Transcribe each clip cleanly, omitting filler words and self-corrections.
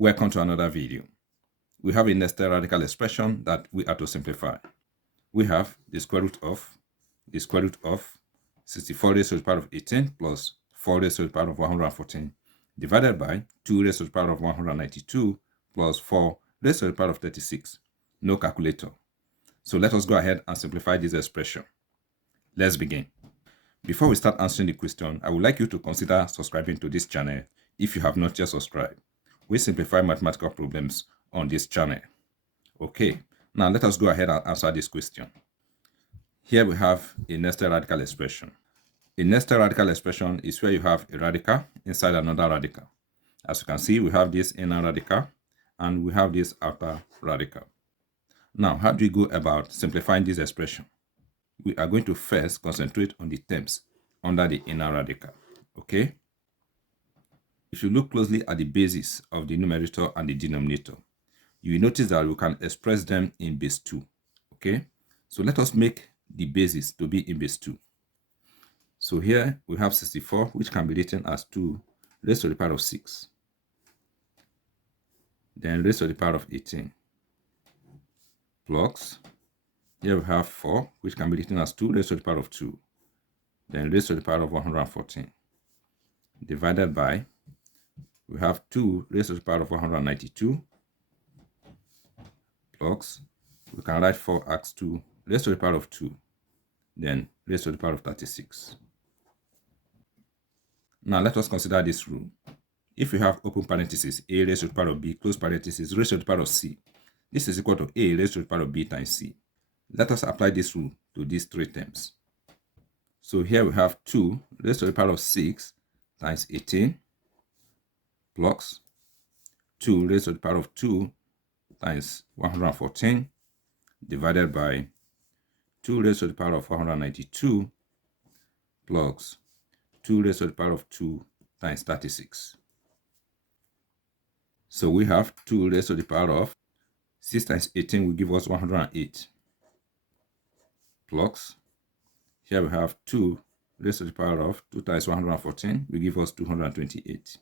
Welcome to another video. We have a nested radical expression that we are to simplify. We have the square root of 64 raised to the power of 18 plus 4 raised to the power of 114 divided by 2 raised to the power of 192 plus 4 raised to the power of 36. No calculator. So let us go ahead and simplify this expression. Let's begin. Before we start answering the question, I would like you to consider subscribing to this channel if you have not yet subscribed. We simplify mathematical problems on this channel. Okay, now let us go ahead and answer this question. Here we have a nested radical expression. A nested radical expression is where you have a radical inside another radical. As you can see, we have this inner radical and we have this outer radical. Now, how do we go about simplifying this expression? We are going to first concentrate on the terms under the inner radical. Okay? If you look closely at the basis of the numerator and the denominator, you will notice that we can express them in base 2. Okay? So let us make the basis to be in base 2. So here we have 64, which can be written as 2 raised to the power of 6. Then raised to the power of 18. Plus, here we have 4, which can be written as 2 raised to the power of 2. Then raised to the power of 114. Divided by, we have 2 raised to the power of 192. Plus, we can write 4 as 2 raised to the power of 2. Then raised to the power of 36. Now let us consider this rule. If we have open parenthesis a raised to the power of b, close parenthesis raised to the power of c, this is equal to a raised to the power of b times c. Let us apply this rule to these three terms. So here we have 2 raised to the power of 6 times 18 plus 2 raised to the power of 2 times 114 divided by 2 raised to the power of 192 plus 2 raised to the power of 2 times 36. So we have 2 raised to the power of 6 times 18 will give us 108. Plus, here we have 2 raised to the power of 2 times 114 will give us 228.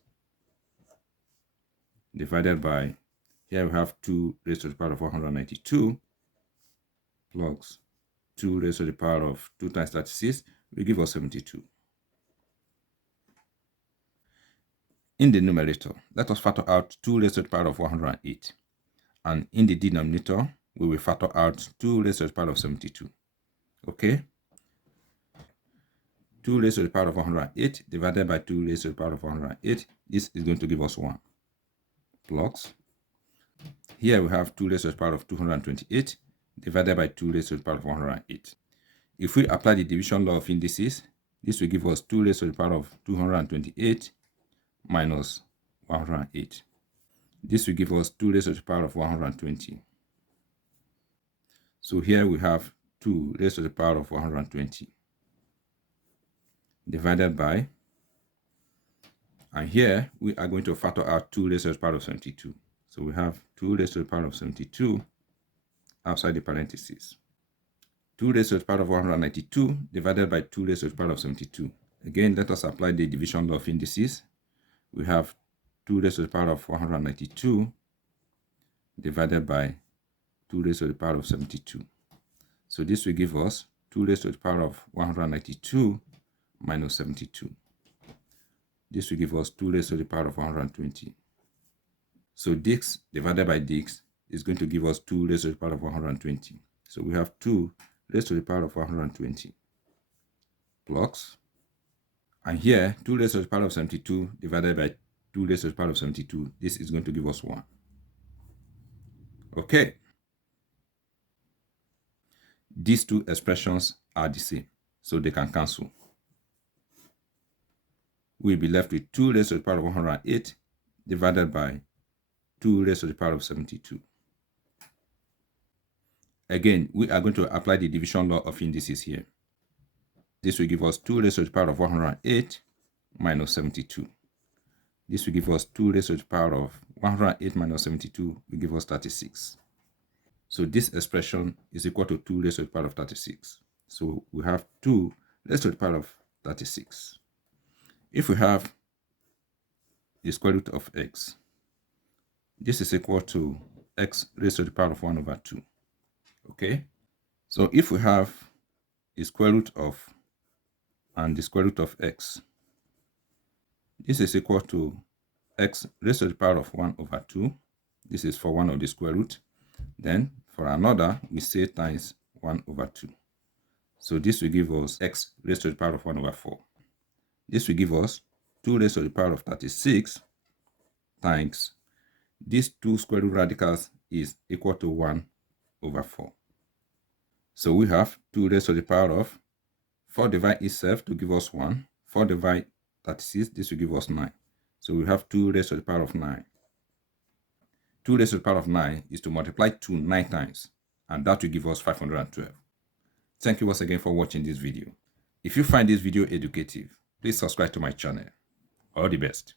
Divided by, here we have 2 raised to the power of 192 plus 2 raised to the power of 2 times 36 will give us 72. In the numerator, let us factor out 2 raised to the power of 108. And in the denominator, we will factor out 2 raised to the power of 72. Okay? 2 raised to the power of 108 divided by 2 raised to the power of 108, this is going to give us 1. Plus, here we have 2 raised to the power of 228 divided by 2 raised to the power of 108. If we apply the division law of indices, this will give us 2 raised to the power of 228 minus 108. This will give us 2 raised to the power of 120. So here we have 2 raised to the power of 120 divided by, and here we are going to factor out 2 raised to the power of 72. So we have 2 raised to the power of 72 outside the parentheses. 2 raised to the power of 192 divided by 2 raised to the power of 72. Again, let us apply the division law of indices. We have 2 raised to the power of 192 divided by 2 raised to the power of 72. So this will give us 2 raised to the power of 192 minus 72. This will give us 2 raised to the power of 120. So this divided by this is going to give us 2 raised to the power of 120. So we have 2 raised to the power of 120 plus, and here 2 raised to the power of 72 divided by 2 raised to the power of 72, this is going to give us 1. Okay. These two expressions are the same, so they can cancel. We'll be left with 2 raised to the power of 108 divided by 2 raised to the power of 72. Again, we are going to apply the division law of indices here. This will give us 2 raised to the power of 108 minus 72. This will give us 2 raised to the power of 108 minus 72 will give us 36. So this expression is equal to 2 raised to the power of 36. So we have 2 raised to the power of 36. If we have the square root of x, This is equal to x raised to the power of 1 over 2. Okay? So if we have the square root of and the square root of x, this is equal to x raised to the power of 1 over 2. This is for one of the square root. Then for another, we say times 1 over 2. So this will give us x raised to the power of 1 over 4. This will give us 2 raised to the power of 36 times these two square root radicals is equal to 1 over 4. So we have 2 raised to the power of 4 divide itself to give us 1. 4 divide 36, this will give us 9. So we have 2 raised to the power of 9. 2 raised to the power of 9 is to multiply 2 9 times, and that will give us 512. Thank you once again for watching this video. If you find this video educative, please subscribe to my channel. All the best.